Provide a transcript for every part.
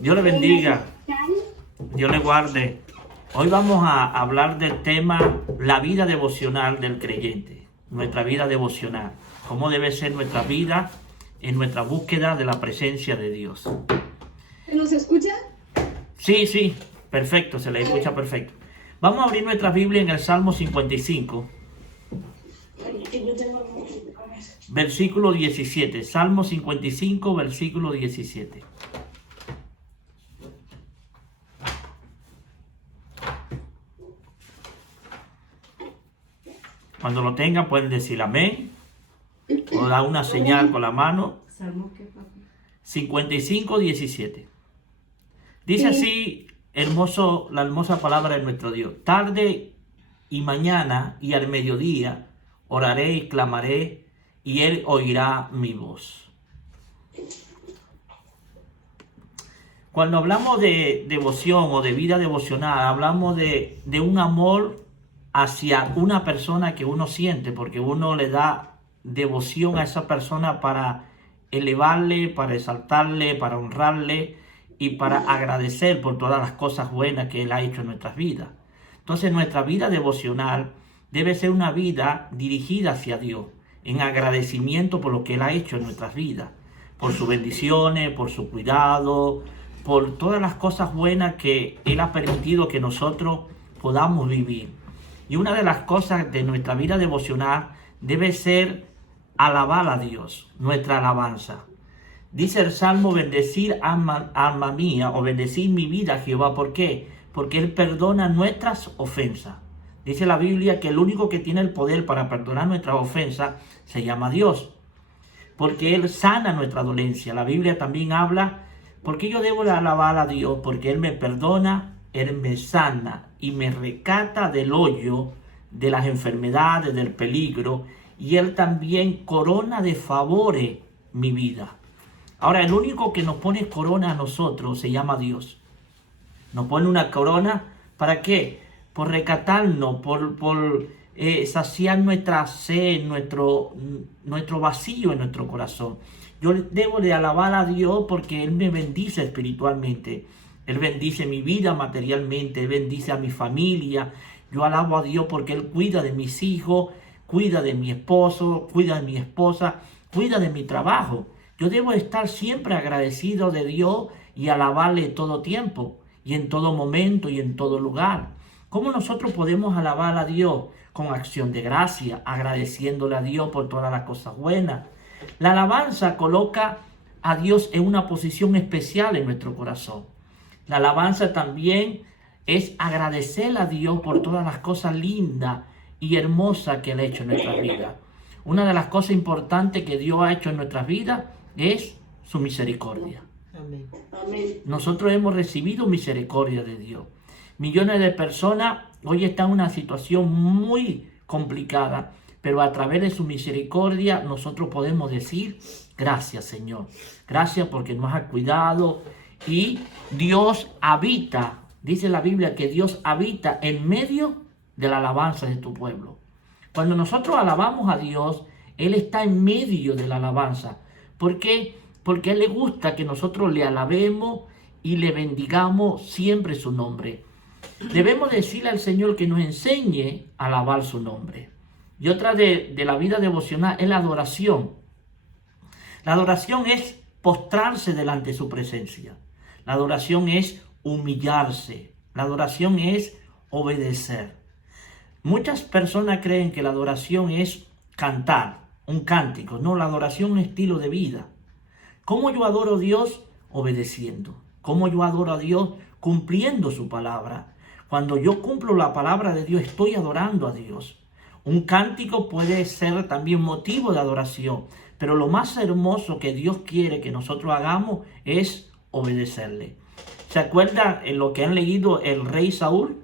Dios le bendiga, Dios le guarde. Hoy vamos a hablar del tema la vida devocional del creyente, nuestra vida devocional, cómo debe ser nuestra vida en nuestra búsqueda de la presencia de Dios. ¿Nos escucha? Sí, perfecto, se le escucha perfecto. Vamos a abrir nuestra Biblia en el Salmo 55, versículo 17. Salmo 55, versículo 17. Cuando lo tengan pueden decir amén o dar una señal con la mano. ¿Salmo qué, papi? 55, 17. Dice así la hermosa palabra de nuestro Dios. Tarde y mañana y al mediodía oraré y clamaré y Él oirá mi voz. Cuando hablamos de devoción o de vida devocional, hablamos de un amor hacia una persona que uno siente, porque uno le da devoción a esa persona para elevarle, para exaltarle, para honrarle y para agradecer por todas las cosas buenas que Él ha hecho en nuestras vidas. Entonces nuestra vida devocional debe ser una vida dirigida hacia Dios, en agradecimiento por lo que Él ha hecho en nuestras vidas, por sus bendiciones, por su cuidado, por todas las cosas buenas que Él ha permitido que nosotros podamos vivir. Y una de las cosas de nuestra vida devocional debe ser alabar a Dios, nuestra alabanza. Dice el Salmo, bendecir alma mía, o bendecir mi vida Jehová. ¿Por qué? Porque Él perdona nuestras ofensas. Dice la Biblia que el único que tiene el poder para perdonar nuestras ofensas se llama Dios. Porque Él sana nuestra dolencia. La Biblia también habla, porque yo debo de alabar a Dios, porque Él me perdona, Él me sana y me rescata del hoyo, de las enfermedades, del peligro, y Él también corona de favores mi vida. Ahora, el único que nos pone corona a nosotros se llama Dios. Nos pone una corona, ¿para qué? Por rescatarnos, por saciar nuestra sed, nuestro vacío en nuestro corazón. Yo debo de alabar a Dios porque Él me bendice espiritualmente. Él bendice mi vida materialmente, Él bendice a mi familia. Yo alabo a Dios porque Él cuida de mis hijos, cuida de mi esposo, cuida de mi esposa, cuida de mi trabajo. Yo debo estar siempre agradecido de Dios y alabarle todo tiempo, y en todo momento y en todo lugar. ¿Cómo nosotros podemos alabar a Dios? Con acción de gracia, agradeciéndole a Dios por todas las cosas buenas. La alabanza coloca a Dios en una posición especial en nuestro corazón. La alabanza también es agradecer a Dios por todas las cosas lindas y hermosas que Él ha hecho en nuestras vidas. Una de las cosas importantes que Dios ha hecho en nuestras vidas es su misericordia. Amén. Nosotros hemos recibido misericordia de Dios. Millones de personas hoy están en una situación muy complicada, pero a través de su misericordia nosotros podemos decir gracias, Señor. Gracias porque nos has cuidado. Y Dios habita, dice la Biblia que Dios habita en medio de la alabanza de tu pueblo. Cuando nosotros alabamos a Dios, Él está en medio de la alabanza. ¿Por qué? Porque a Él le gusta que nosotros le alabemos y le bendigamos siempre su nombre. Debemos decirle al Señor que nos enseñe a alabar su nombre. Y otra de la vida devocional es la adoración. La adoración es postrarse delante de su presencia. La adoración es humillarse. La adoración es obedecer. Muchas personas creen que la adoración es cantar, un cántico. No, la adoración es un estilo de vida. ¿Cómo yo adoro a Dios? Obedeciendo. ¿Cómo yo adoro a Dios? Cumpliendo su palabra. Cuando yo cumplo la palabra de Dios, estoy adorando a Dios. Un cántico puede ser también motivo de adoración, pero lo más hermoso que Dios quiere que nosotros hagamos es obedecerle. ¿Se acuerdan en lo que han leído el rey Saúl?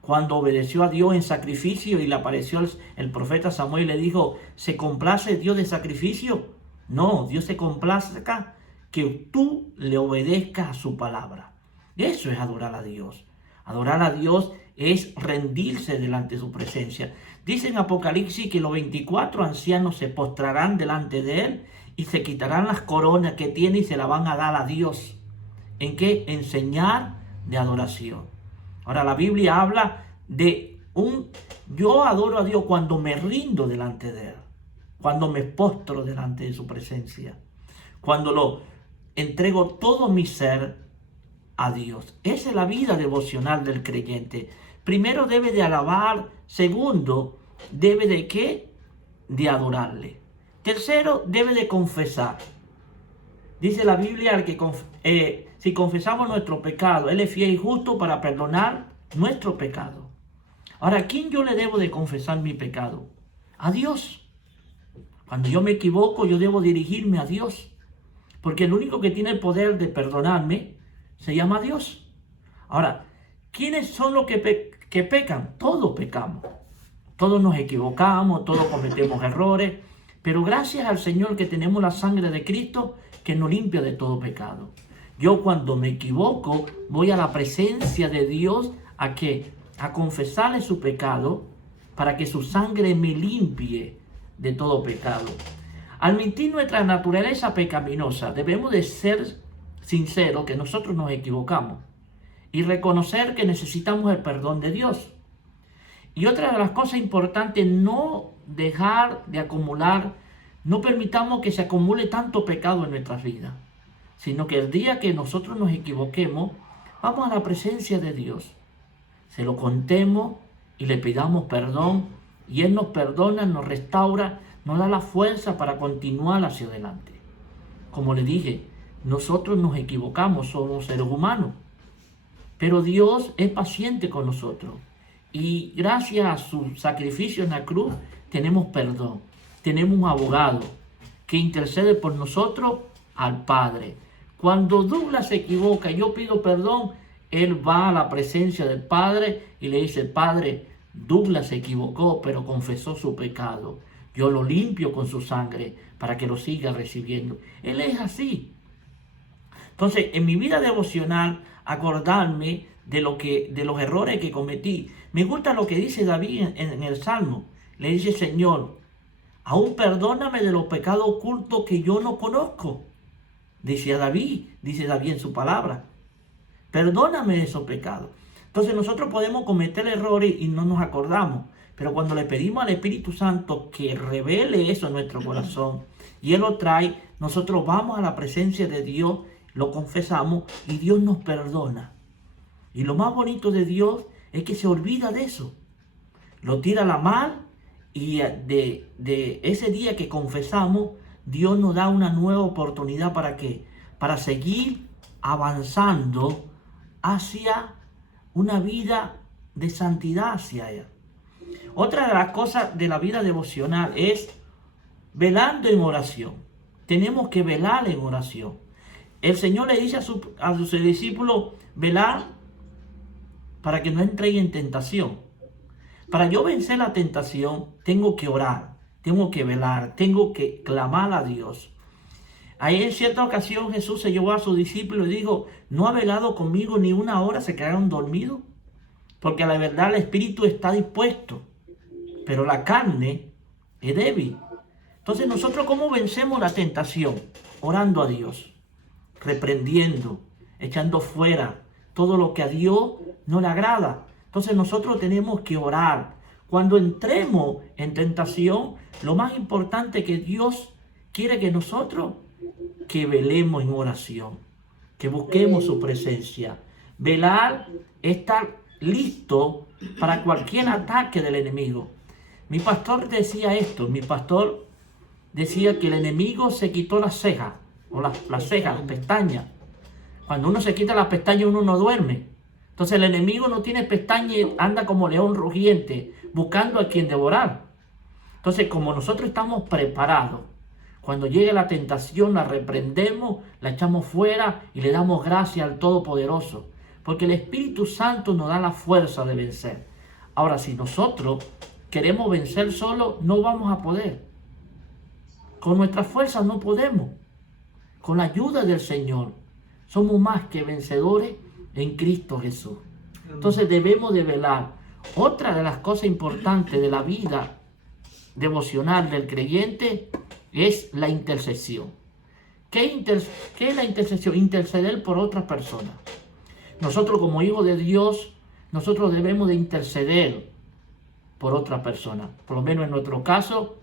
Cuando obedeció a Dios en sacrificio y le apareció el profeta Samuel y le dijo, ¿se complace Dios de sacrificio? No, Dios se complace acá que tú le obedezcas a su palabra. Eso es adorar a Dios. Adorar a Dios es rendirse delante de su presencia. Dice en Apocalipsis que los 24 ancianos se postrarán delante de Él y se quitarán las coronas que tiene y se la van a dar a Dios. ¿En qué? Enseñar de adoración. Ahora la Biblia habla de yo adoro a Dios cuando me rindo delante de Él, cuando me postro delante de su presencia, cuando lo entrego todo mi ser a Dios. Esa es la vida devocional del creyente. Primero debe de alabar, segundo debe de ¿qué? De adorarle. Tercero debe de confesar. Dice la Biblia que si confesamos nuestro pecado, Él es fiel y justo para perdonar nuestro pecado. Ahora, ¿a quién yo le debo de confesar mi pecado? A Dios. Cuando yo me equivoco, yo debo dirigirme a Dios. Porque el único que tiene el poder de perdonarme se llama Dios. Ahora, ¿quiénes son los que pecan? Todos pecamos. Todos nos equivocamos, todos cometemos errores. Pero gracias al Señor que tenemos la sangre de Cristo que nos limpia de todo pecado. Yo cuando me equivoco voy a la presencia de Dios ¿a qué? A confesarle su pecado para que su sangre me limpie de todo pecado. Al admitir nuestra naturaleza pecaminosa, debemos de ser sinceros que nosotros nos equivocamos y reconocer que necesitamos el perdón de Dios. Y otra de las cosas importantes, no dejar de acumular, no permitamos que se acumule tanto pecado en nuestras vidas, sino que el día que nosotros nos equivoquemos, vamos a la presencia de Dios, se lo contemos y le pidamos perdón, y Él nos perdona, nos restaura, nos da la fuerza para continuar hacia adelante. Como le dije, nosotros nos equivocamos, somos seres humanos, pero Dios es paciente con nosotros. Y gracias a su sacrificio en la cruz, tenemos perdón. Tenemos un abogado que intercede por nosotros al Padre. Cuando Douglas se equivoca y yo pido perdón, él va a la presencia del Padre y le dice: Padre, Douglas se equivocó, pero confesó su pecado. Yo lo limpio con su sangre para que lo siga recibiendo. Él es así. Entonces, en mi vida devocional, acordarme de los errores que cometí. Me gusta lo que dice David en el Salmo. Le dice: Señor, aún perdóname de los pecados ocultos que yo no conozco. Dice David en su palabra. Perdóname de esos pecados. Entonces nosotros podemos cometer errores y no nos acordamos. Pero cuando le pedimos al Espíritu Santo que revele eso en nuestro corazón y Él lo trae, nosotros vamos a la presencia de Dios, lo confesamos y Dios nos perdona. Y lo más bonito de Dios es que se olvida de eso. Lo tira a la mar y de ese día que confesamos, Dios nos da una nueva oportunidad. ¿Para qué? Para seguir avanzando hacia una vida de santidad hacia Él. Otra de las cosas de la vida devocional es velando en oración. Tenemos que velar en oración. El Señor le dice a sus discípulos: velar para que no entréis en tentación. Para yo vencer la tentación, tengo que orar, tengo que velar, tengo que clamar a Dios. Ahí en cierta ocasión Jesús se llevó a sus discípulos y dijo: ¿no ha velado conmigo ni una hora? ¿Se quedaron dormidos? Porque a la verdad el espíritu está dispuesto, pero la carne es débil. Entonces nosotros, ¿cómo vencemos la tentación? Orando a Dios, reprendiendo, echando fuera todo lo que a Dios no le agrada. Entonces nosotros tenemos que orar. Cuando entremos en tentación, lo más importante que Dios quiere que nosotros, que velemos en oración, que busquemos su presencia. Velar, estar listo para cualquier ataque del enemigo. Mi pastor decía esto, decía que el enemigo se quitó las cejas, o las cejas, las pestañas. Cuando uno se quita las pestañas, uno no duerme. Entonces el enemigo no tiene pestañas y anda como león rugiente, buscando a quien devorar. Entonces, como nosotros estamos preparados, cuando llegue la tentación, la reprendemos, la echamos fuera y le damos gracias al Todopoderoso. Porque el Espíritu Santo nos da la fuerza de vencer. Ahora, si nosotros queremos vencer solo, no vamos a poder. Con nuestras fuerzas no podemos. Con la ayuda del Señor, somos más que vencedores en Cristo Jesús. Entonces debemos de velar. Otra de las cosas importantes de la vida devocional del creyente es la intercesión. ¿Qué es la intercesión? Interceder por otra persona. Nosotros como hijos de Dios, nosotros debemos de interceder por otra persona. Por lo menos en nuestro caso,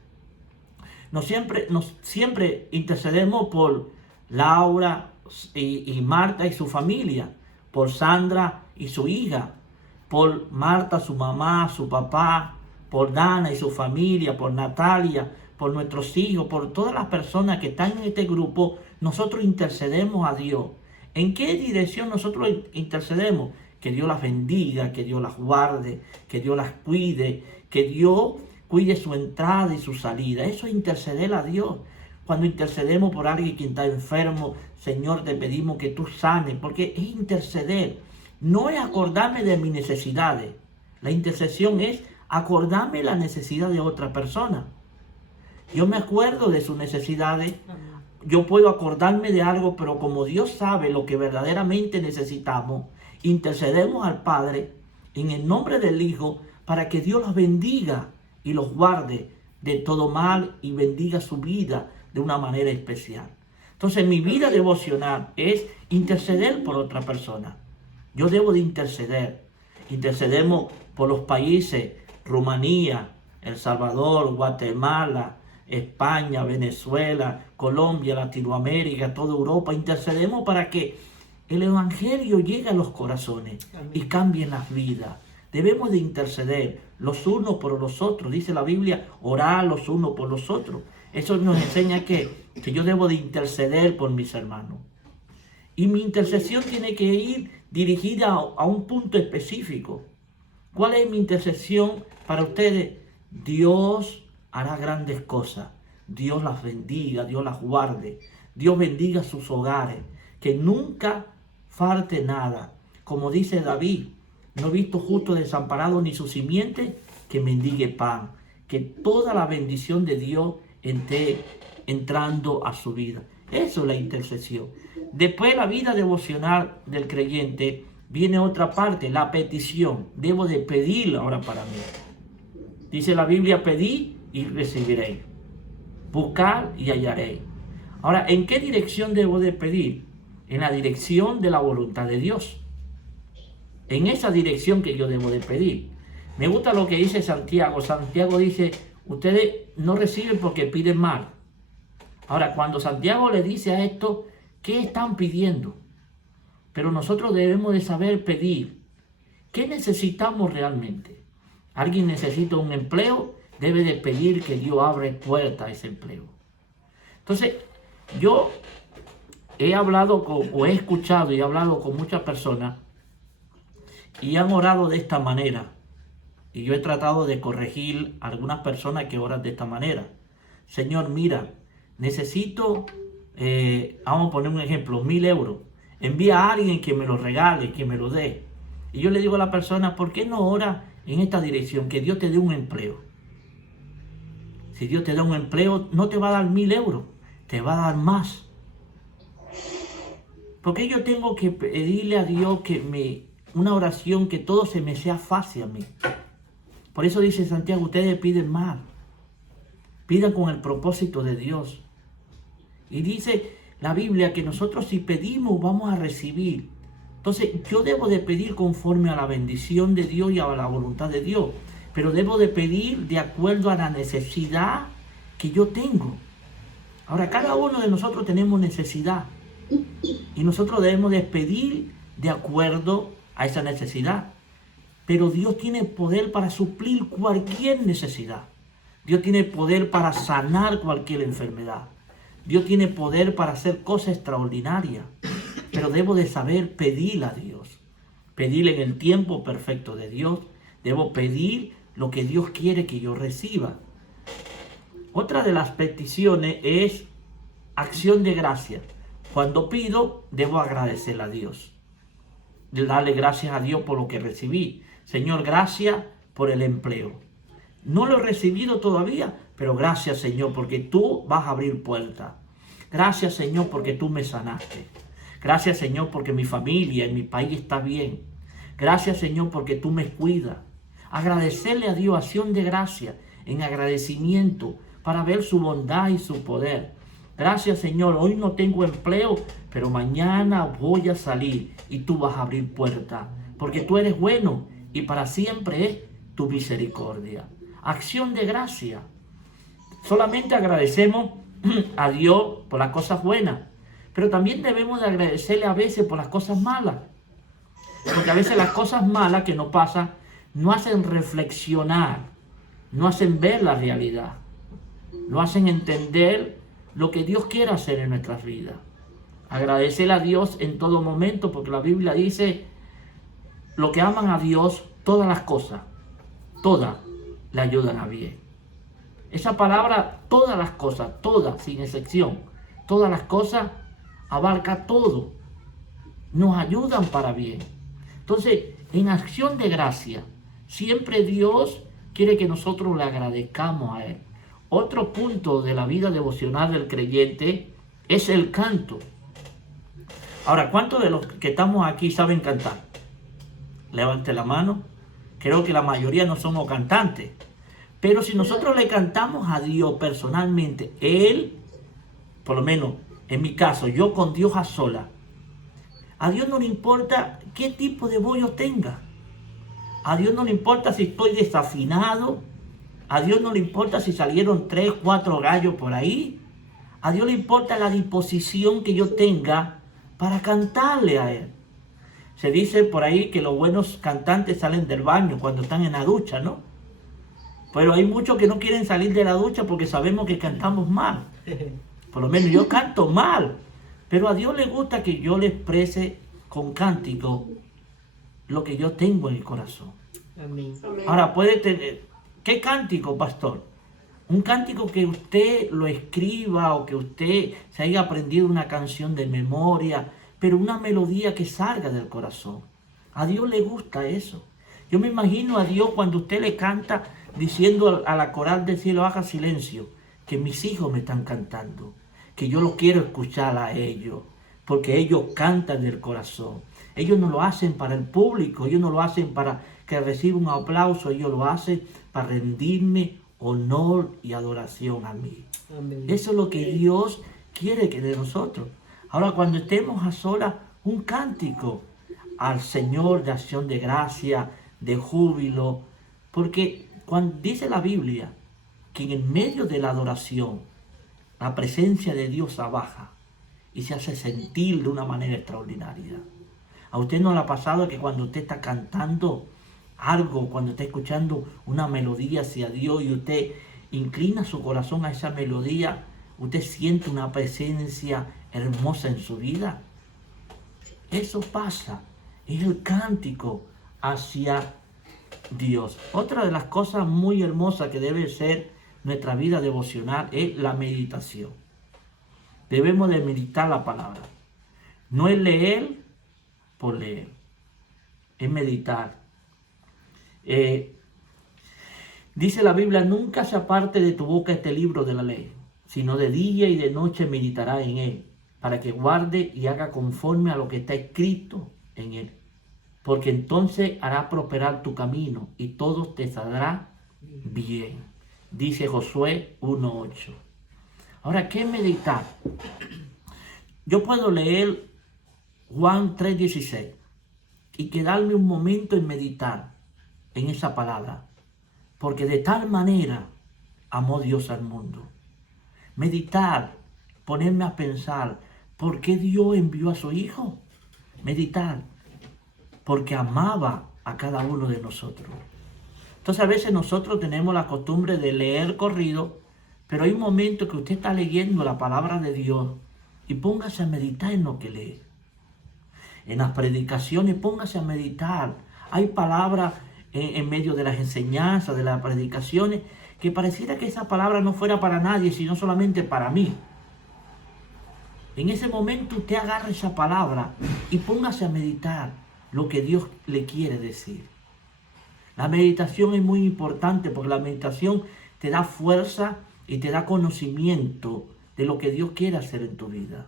siempre intercedemos por Laura y Marta y su familia, por Sandra y su hija, por Marta, su mamá, su papá, por Dana y su familia, por Natalia, por nuestros hijos, por todas las personas que están en este grupo. Nosotros intercedemos a Dios. ¿En qué dirección nosotros intercedemos? Que Dios las bendiga, que Dios las guarde, que Dios las cuide, que Dios cuide su entrada y su salida. Eso es interceder a Dios. Cuando intercedemos por alguien que está enfermo, Señor, te pedimos que tú sanes, porque es interceder. No es acordarme de mis necesidades. La intercesión es acordarme la necesidad de otra persona. Yo me acuerdo de sus necesidades. Yo puedo acordarme de algo, pero como Dios sabe lo que verdaderamente necesitamos, intercedemos al Padre en el nombre del Hijo para que Dios los bendiga y los guarde de todo mal y bendiga su vida de una manera especial. Entonces mi vida devocional es interceder por otra persona. Yo debo de interceder. Intercedemos por los países, Rumanía, El Salvador, Guatemala, España, Venezuela, Colombia, Latinoamérica, toda Europa. Intercedemos para que el Evangelio llegue a los corazones y cambie las vidas. Debemos de interceder los unos por los otros. Dice la Biblia, orar los unos por los otros. Eso nos enseña que yo debo de interceder por mis hermanos. Y mi intercesión tiene que ir dirigida a un punto específico. ¿Cuál es mi intercesión para ustedes? Dios hará grandes cosas. Dios las bendiga, Dios las guarde. Dios bendiga sus hogares. Que nunca falte nada. Como dice David, no he visto justo desamparado ni su simiente que mendigue pan. Que toda la bendición de Dios esté entrando a su vida. Eso es la intercesión. Después la vida devocional del creyente viene otra parte, la petición. Debo de pedir ahora para mí. Dice la Biblia, pedid y recibiréis. Buscar y hallaréis. Ahora, ¿en qué dirección debo de pedir? En la dirección de la voluntad de Dios. En esa dirección que yo debo de pedir. Me gusta lo que dice Santiago. Santiago dice, ustedes no reciben porque piden mal. Ahora, cuando Santiago le dice a esto, ¿qué están pidiendo? Pero nosotros debemos de saber pedir. ¿Qué necesitamos realmente? ¿Alguien necesita un empleo? Debe de pedir que Dios abra puertas a ese empleo. Entonces, yo he hablado he escuchado y he hablado con muchas personas y han orado de esta manera. Y yo he tratado de corregir a algunas personas que oran de esta manera. Señor, mira, necesito, vamos a poner un ejemplo, 1,000 euros. Envía a alguien que me lo regale, que me lo dé. Y yo le digo a la persona, ¿por qué no ora en esta dirección? Que Dios te dé un empleo. Si Dios te da un empleo, no te va a dar 1,000 euros, te va a dar más. Porque yo tengo que pedirle a Dios una oración que todo se me sea fácil a mí. Por eso dice Santiago, ustedes piden mal. Pidan con el propósito de Dios. Y dice la Biblia que nosotros si pedimos vamos a recibir. Entonces yo debo de pedir conforme a la bendición de Dios y a la voluntad de Dios. Pero debo de pedir de acuerdo a la necesidad que yo tengo. Ahora, cada uno de nosotros tenemos necesidad. Y nosotros debemos de pedir de acuerdo a esa necesidad. Pero Dios tiene poder para suplir cualquier necesidad. Dios tiene poder para sanar cualquier enfermedad. Dios tiene poder para hacer cosas extraordinarias. Pero debo de saber pedir a Dios. Pedir en el tiempo perfecto de Dios. Debo pedir lo que Dios quiere que yo reciba. Otra de las peticiones es acción de gracia. Cuando pido, debo agradecerle a Dios. Darle gracias a Dios por lo que recibí. Señor, gracias por el empleo. No lo he recibido todavía, pero gracias, Señor, porque tú vas a abrir puertas. Gracias, Señor, porque tú me sanaste. Gracias, Señor, porque mi familia y mi país está bien. Gracias, Señor, porque tú me cuidas. Agradecerle a Dios, acción de gracia, en agradecimiento, para ver su bondad y su poder. Gracias, Señor, hoy no tengo empleo, pero mañana voy a salir y tú vas a abrir puertas, porque tú eres bueno y para siempre es tu misericordia. Acción de gracia. Solamente agradecemos a Dios por las cosas buenas, pero también debemos de agradecerle a veces por las cosas malas, porque a veces las cosas malas que nos pasan no hacen reflexionar, no hacen ver la realidad, no hacen entender lo que Dios quiere hacer en nuestras vidas. Agradecer a Dios en todo momento, porque la Biblia dice, lo que aman a Dios, todas las cosas, todas le ayudan a bien. Esa palabra, todas las cosas, todas, sin excepción, todas las cosas, abarca todo, nos ayudan para bien. Entonces, en acción de gracia, siempre Dios quiere que nosotros le agradezcamos a Él. Otro punto de la vida devocional del creyente es el canto. Ahora, ¿cuántos de los que estamos aquí saben cantar? Levante la mano. Creo que la mayoría no somos cantantes. Pero si nosotros le cantamos a Dios personalmente, Él, por lo menos en mi caso, yo con Dios a solas, a Dios no le importa qué tipo de voz yo tenga. A Dios no le importa si estoy desafinado. A Dios no le importa si salieron 3, 4 gallos por ahí. A Dios le importa la disposición que yo tenga para cantarle a Él. Se dice por ahí que los buenos cantantes salen del baño cuando están en la ducha, ¿no? Pero hay muchos que no quieren salir de la ducha porque sabemos que cantamos mal. Por lo menos yo canto mal. Pero a Dios le gusta que yo le exprese con cántico lo que yo tengo en el corazón. Amén. Ahora puede tener, ¿qué cántico, pastor? Un cántico que usted lo escriba o que usted se haya aprendido una canción de memoria, pero una melodía que salga del corazón. A Dios le gusta eso. Yo me imagino a Dios cuando usted le canta diciendo a la coral del cielo, haga silencio, que mis hijos me están cantando, que yo los quiero escuchar a ellos, porque ellos cantan del corazón. Ellos no lo hacen para el público, ellos no lo hacen para que reciba un aplauso, ellos lo hacen para rendirme honor y adoración a mí. Amén. Eso es lo que Dios quiere que de nosotros. Ahora, cuando estemos a solas, un cántico al Señor de acción de gracia, de júbilo, porque cuando dice la Biblia que en medio de la adoración, la presencia de Dios abaja y se hace sentir de una manera extraordinaria. ¿A usted no le ha pasado que cuando usted está cantando algo, cuando está escuchando una melodía hacia Dios y usted inclina su corazón a esa melodía, usted siente una presencia hermosa en su vida? Eso pasa, es el cántico hacia Dios. Otra de las cosas muy hermosas que debe ser nuestra vida devocional es la meditación. Debemos de meditar la palabra. No es leer por leer, es meditar. Dice la Biblia, nunca se aparte de tu boca este libro de la ley, sino de día y de noche meditarás en él, para que guarde y haga conforme a lo que está escrito en él. Porque entonces hará prosperar tu camino y todo te saldrá bien. Dice Josué 1:8. Ahora, ¿qué es meditar? Yo puedo leer Juan 3:16 y quedarme un momento en meditar en esa palabra. Porque de tal manera amó Dios al mundo. Meditar, ponerme a pensar, ¿por qué Dios envió a su Hijo? Meditar, porque amaba a cada uno de nosotros. Entonces a veces nosotros tenemos la costumbre de leer corrido, pero hay un momento que usted está leyendo la palabra de Dios y póngase a meditar en lo que lee. En las predicaciones póngase a meditar. Hay palabras en medio de las enseñanzas, de las predicaciones, que pareciera que esa palabra no fuera para nadie, sino solamente para mí. En ese momento usted agarra esa palabra y póngase a meditar lo que Dios le quiere decir. La meditación es muy importante porque la meditación te da fuerza y te da conocimiento de lo que Dios quiere hacer en tu vida.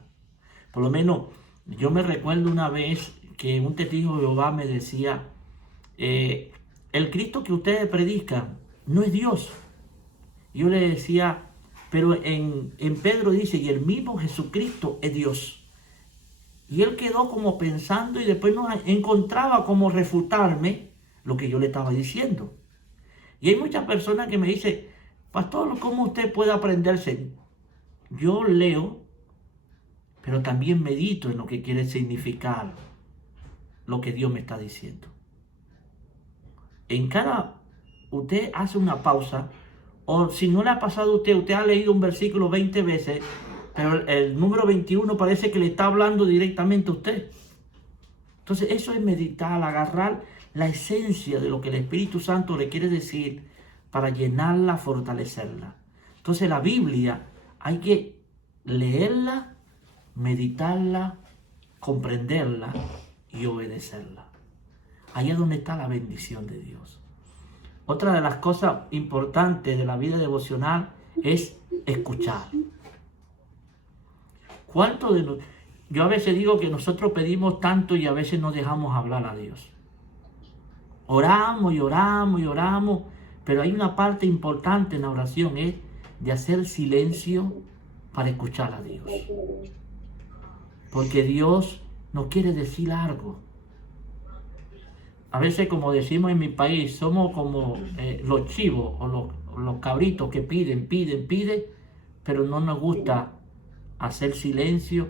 Por lo menos yo me recuerdo una vez que un testigo de Jehová me decía, el Cristo que ustedes predican no es Dios. Yo le decía, Pero en Pedro dice, y el mismo Jesucristo es Dios. Y él quedó como pensando y después no encontraba cómo refutarme lo que yo le estaba diciendo. Y hay muchas personas que me dicen, pastor, ¿cómo usted puede aprenderse? Yo leo, pero también medito en lo que quiere significar lo que Dios me está diciendo. Usted hace una pausa, o si no le ha pasado a usted ha leído un versículo 20 veces, pero el número 21 parece que le está hablando directamente a usted. Entonces eso es meditar, agarrar la esencia de lo que el Espíritu Santo le quiere decir para llenarla, fortalecerla. Entonces la Biblia hay que leerla, meditarla, comprenderla y obedecerla. Ahí es donde está la bendición de Dios. Otra de las cosas importantes de la vida devocional es escuchar. Yo a veces digo que nosotros pedimos tanto y a veces no dejamos hablar a Dios. Oramos y oramos y oramos, pero hay una parte importante en la oración, es de hacer silencio para escuchar a Dios. Porque Dios nos quiere decir algo. A veces, como decimos en mi país, somos como los chivos o los cabritos que piden, pero no nos gusta hacer silencio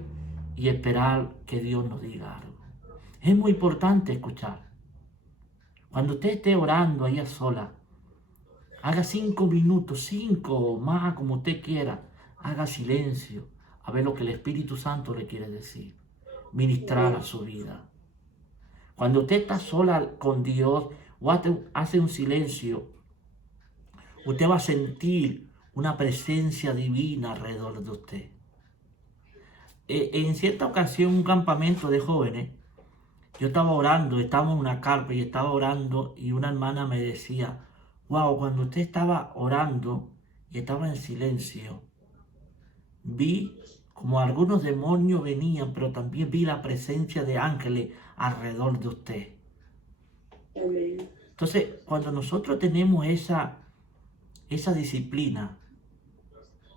y esperar que Dios nos diga algo. Es muy importante escuchar. Cuando usted esté orando ahí a sola, haga 5 minutos, 5 o más, como usted quiera, haga silencio a ver lo que el Espíritu Santo le quiere decir, ministrar a su vida. Cuando usted está sola con Dios o hace un silencio, usted va a sentir una presencia divina alrededor de usted. En cierta ocasión, un campamento de jóvenes, yo estaba orando, estábamos en una carpa y estaba orando y una hermana me decía, wow, cuando usted estaba orando y estaba en silencio, vi como algunos demonios venían, pero también vi la presencia de ángeles alrededor de usted. Entonces, cuando nosotros tenemos esa disciplina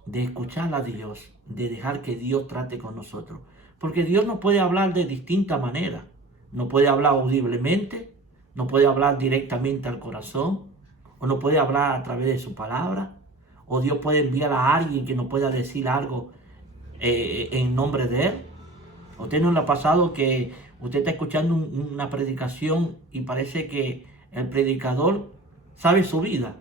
de escuchar a Dios, de dejar que Dios trate con nosotros, porque Dios nos puede hablar de distintas maneras, no puede hablar audiblemente, no puede hablar directamente al corazón, o no puede hablar a través de su palabra, o Dios puede enviar a alguien que nos pueda decir algo en nombre de Él. ¿A usted no le ha pasado que usted está escuchando una predicación y parece que el predicador sabe su vida?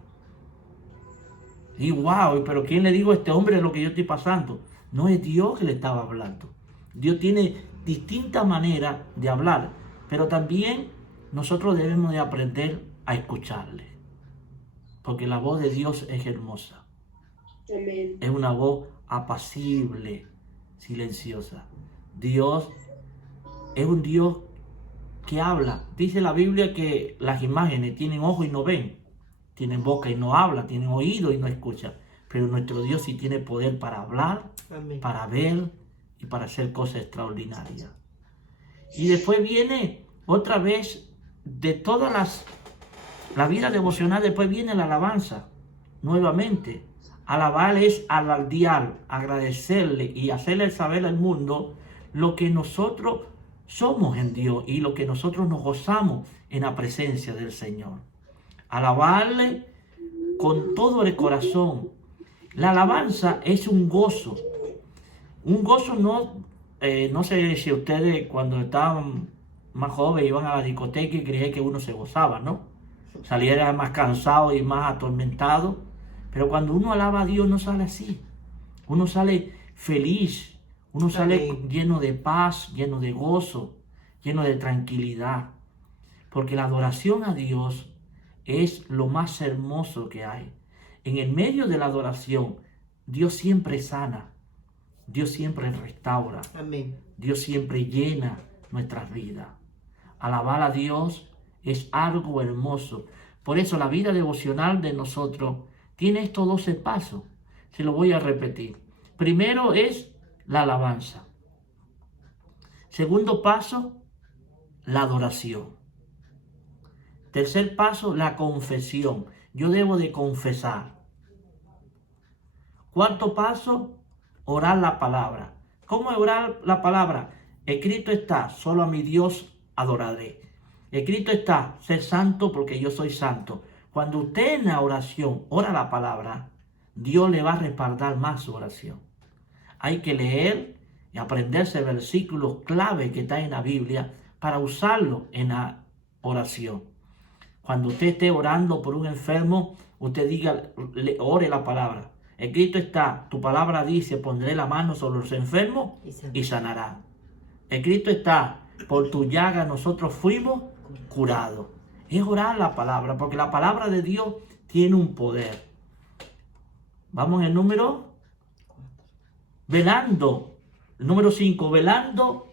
Y wow, pero ¿quién le dijo a este hombre lo que yo estoy pasando? No es Dios que le estaba hablando. Dios tiene distintas maneras de hablar, pero también nosotros debemos de aprender a escucharle. Porque la voz de Dios es hermosa. Amén. Es una voz apacible, silenciosa. Dios es un Dios que habla. Dice la Biblia que las imágenes tienen ojos y no ven, tienen boca y no habla, tienen oído y no escucha. Pero nuestro Dios sí tiene poder para hablar, Amén. para ver y para hacer cosas extraordinarias. Y después viene otra vez de todas la vida devocional, después viene la alabanza. Nuevamente, alabar es alardear, agradecerle y hacerle saber al mundo lo que nosotros somos en Dios y lo que nosotros nos gozamos en la presencia del Señor. Alabarle con todo el corazón. La alabanza es un gozo. Un gozo no sé si ustedes cuando estaban más jóvenes iban a la discoteca y creían que uno se gozaba, ¿no? Saliera más cansado y más atormentado. Pero cuando uno alaba a Dios no sale así. Uno sale feliz. Uno sale lleno de paz, lleno de gozo, lleno de tranquilidad. Porque la adoración a Dios es lo más hermoso que hay. En el medio de la adoración, Dios siempre sana. Dios siempre restaura. Amén. Dios siempre llena nuestras vidas. Alabar a Dios es algo hermoso. Por eso la vida devocional de nosotros tiene estos 12 pasos. Se lo voy a repetir. Primero es la alabanza. Segundo paso, la adoración. Tercer paso, la confesión. Yo debo de confesar. Cuarto paso, orar la palabra. ¿Cómo orar la palabra? Escrito está, solo a mi Dios adoraré. Escrito está, ser santo porque yo soy santo. Cuando usted en la oración ora la palabra, Dios le va a respaldar más su oración. Hay que leer y aprenderse versículos clave que están en la Biblia para usarlo en la oración. Cuando usted esté orando por un enfermo, usted diga, ore la palabra. Escrito está, tu palabra dice, pondré la mano sobre los enfermos y sanará. Escrito está, por tu llaga nosotros fuimos curados. Es orar la palabra, porque la palabra de Dios tiene un poder. Vamos en el número velando. El número 5, velando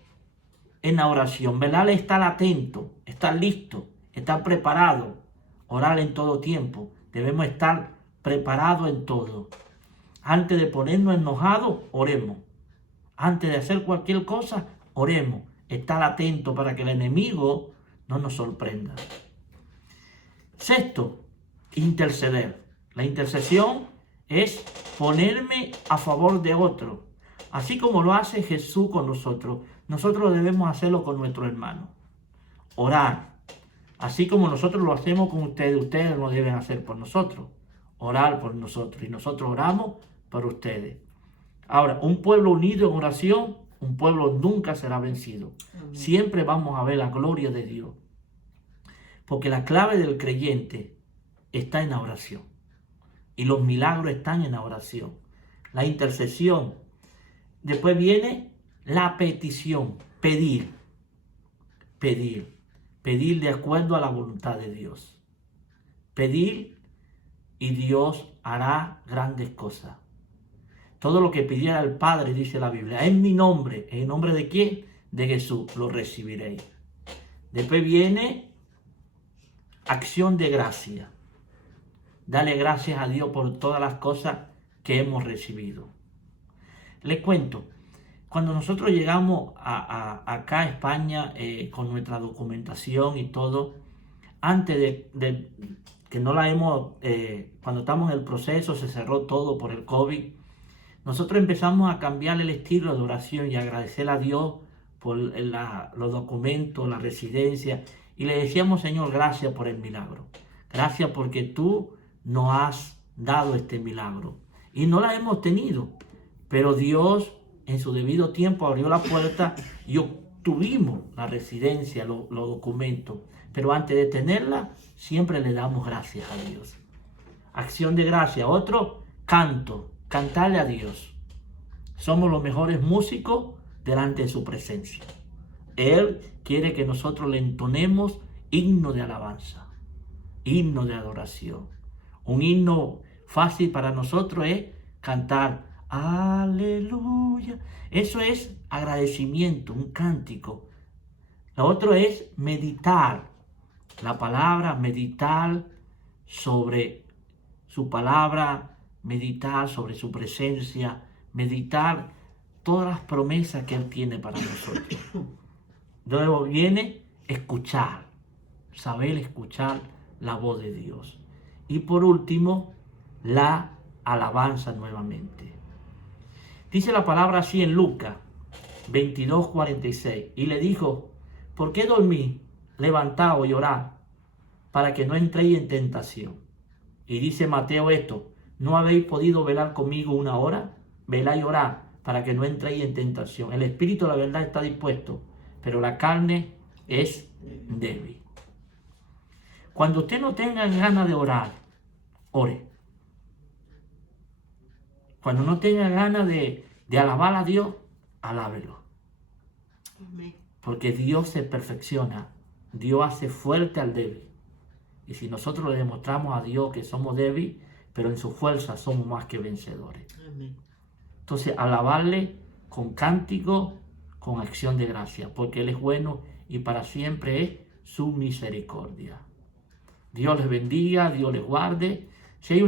en la oración. Velar es estar atento, estar listo, estar preparado. Orar en todo tiempo. Debemos estar preparados en todo. Antes de ponernos enojados, oremos. Antes de hacer cualquier cosa, oremos. Estar atento para que el enemigo no nos sorprenda. Sexto, interceder. La intercesión es ponerme a favor de otro. Así como lo hace Jesús con nosotros, nosotros debemos hacerlo con nuestro hermano. Orar. Así como nosotros lo hacemos con ustedes, ustedes lo deben hacer por nosotros. Orar por nosotros. Y nosotros oramos por ustedes. Ahora, un pueblo unido en oración, un pueblo nunca será vencido. Amén. Siempre vamos a ver la gloria de Dios. Porque la clave del creyente está en la oración. Y los milagros están en la oración. La intercesión. Después viene la petición. Pedir. Pedir. Pedir de acuerdo a la voluntad de Dios. Pedir y Dios hará grandes cosas. Todo lo que pidiera el Padre, dice la Biblia, en mi nombre. ¿En nombre de quién? De Jesús, lo recibiréis. Después viene acción de gracia. Dale gracias a Dios por todas las cosas que hemos recibido. Les cuento, cuando nosotros llegamos acá a España con nuestra documentación y todo, antes de que no la hemos, cuando estamos en el proceso, se cerró todo por el COVID, nosotros empezamos a cambiar el estilo de oración y agradecer a Dios por los documentos, la residencia, y le decíamos, Señor, gracias por el milagro. Gracias porque tú nos has dado este milagro. Y no la hemos tenido, pero Dios en su debido tiempo abrió la puerta y obtuvimos la residencia, los documentos. Pero antes de tenerla, siempre le damos gracias a Dios. Acción de gracia. Otro, canto. Cantarle a Dios. Somos los mejores músicos delante de su presencia. Él quiere que nosotros le entonemos himno de alabanza, himno de adoración. Un himno fácil para nosotros es cantar aleluya. Eso es agradecimiento, un cántico. Lo otro es meditar. La palabra, meditar sobre su palabra, meditar sobre su presencia, meditar todas las promesas que Él tiene para nosotros. Luego viene escuchar, saber escuchar la voz de Dios. Y por último, la alabanza nuevamente. Dice la palabra así en Lucas 22:46. Y le dijo, ¿por qué dormí? Levantaos y orad, para que no entréis en tentación. Y dice Mateo esto, ¿no habéis podido velar conmigo una hora? Velad y orad, para que no entréis en tentación. El espíritu, la verdad, está dispuesto, pero la carne es débil. Cuando usted no tenga ganas de orar, ore. Cuando no tenga ganas de alabar a Dios, alábelo. Porque Dios se perfecciona. Dios hace fuerte al débil. Y si nosotros le demostramos a Dios que somos débiles, pero en su fuerza somos más que vencedores. Amén. Entonces, alabarle con cántico, con acción de gracia, porque Él es bueno y para siempre es su misericordia. Dios les bendiga, Dios les guarde. Si hay